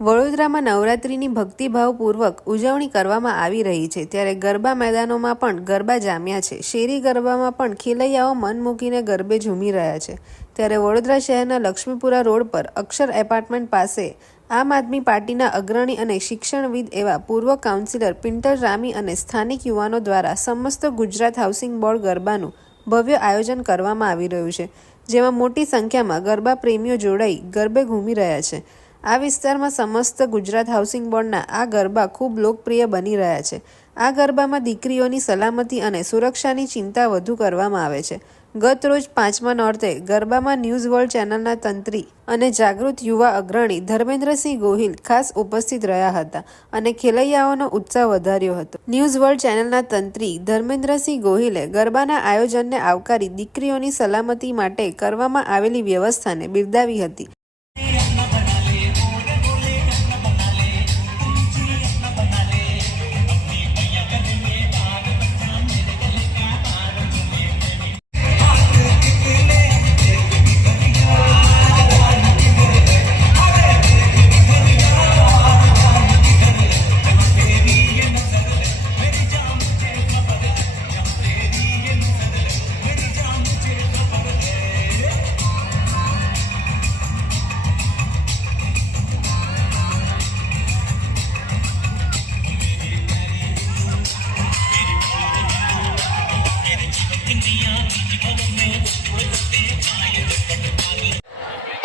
વડોદરામાં નવરાત્રિની ભક્તિભાવપૂર્વક ઉજવણી કરવામાં આવી રહી છે. ત્યારે ગરબા મેદાનોમાં પણ ગરબા જામ્યા છે. શેરી ગરબામાં પણ ખેલૈયાઓ મન મૂકીને ગરબે ઝૂમી રહ્યા છે. ત્યારે વડોદરા શહેરના લક્ષ્મીપુરા રોડ પર અક્ષર એપાર્ટમેન્ટ પાસે આમ આદમી પાર્ટીના અગ્રણી અને શિક્ષણવિદ એવા પૂર્વ કાઉન્સિલર પિન્ટર રામી અને સ્થાનિક યુવાનો દ્વારા સમસ્ત ગુજરાત હાઉસિંગ બોર્ડ ગરબાનું ભવ્ય આયોજન કરવામાં આવી રહ્યું છે, જેમાં મોટી સંખ્યામાં ગરબા પ્રેમીઓ જોડાઈ ગરબે ઘૂમી રહ્યા છે. આ વિસ્તારમાં સમસ્ત ગુજરાત હાઉસિંગ બોર્ડના આ ગરબા ખૂબ લોકપ્રિય બની રહ્યા છે. આ ગરબામાં દીકરીઓની સલામતી અને સુરક્ષાની ચિંતા વધુ કરવામાં આવે છે. ગત રોજ પાંચમા નોર્તે ગરબામાં ન્યૂઝ વર્લ્ડ ચેનલના તંત્રી અને જાગૃત યુવા અગ્રણી ધર્મેન્દ્રસિંહ ગોહિલ ખાસ ઉપસ્થિત રહ્યા હતા અને ખેલૈયાઓનો ઉત્સાહ વધાર્યો હતો. ન્યૂઝ વર્લ્ડ ચેનલના તંત્રી ધર્મેન્દ્રસિંહ ગોહિલે ગરબાના આયોજનને આવકારી દીકરીઓની સલામતી માટે કરવામાં આવેલી વ્યવસ્થાને બિરદાવી હતી.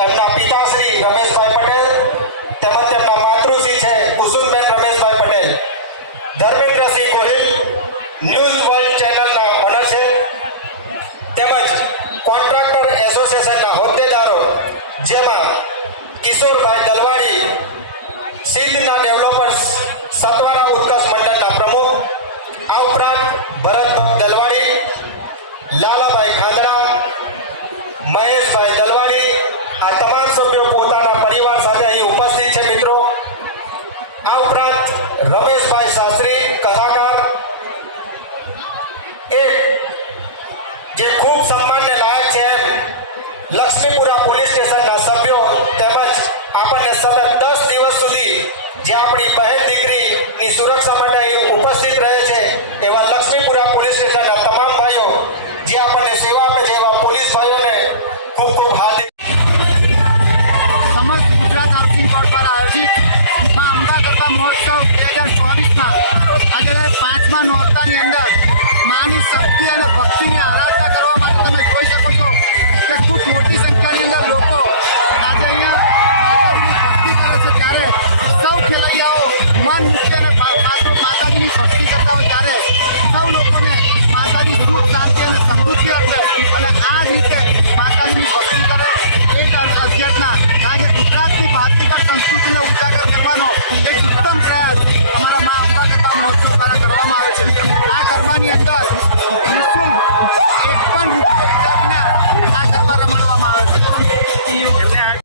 એમના પિતાશ્રી રમેશભાઈ પટેલ તેમજ તેમના માતૃશ્રી છે કુસુમબેન રમેશભાઈ પટેલ. ધર્મેન્દ્રસિંહ ગોહિલ ન્યૂઝ વર્લ્ડ ચેનલના ઓનર છે. તેમજ કોન્ટ્રાક્ટર એસોસિએશનના હોદ્દેદારો, જેમાં કિશોરભાઈ દલવાડી સિદ્ધના ડેવલપર્સ મહેશભાઈ દલવાણી, આ તમામ સભ્યો પોતાના પરિવાર સાથે અહીં ઉપસ્થિત છે મિત્રો. આ ઉપરાંત રમેશભાઈ શાસ્ત્રી, કથાકાર જે ખૂબ સન્માનને લાયક છે લક્ષ્મીપુરા પોલીસ સ્ટેશનના સભ્યો તેમજ આપણને સતત દસ દિવસ સુધી જે આપણી બહેન દીકરીની સુરક્ષા માટે ઉપસ્થિત રહે છે એવા લક્ષ્મીપુરા પોલીસ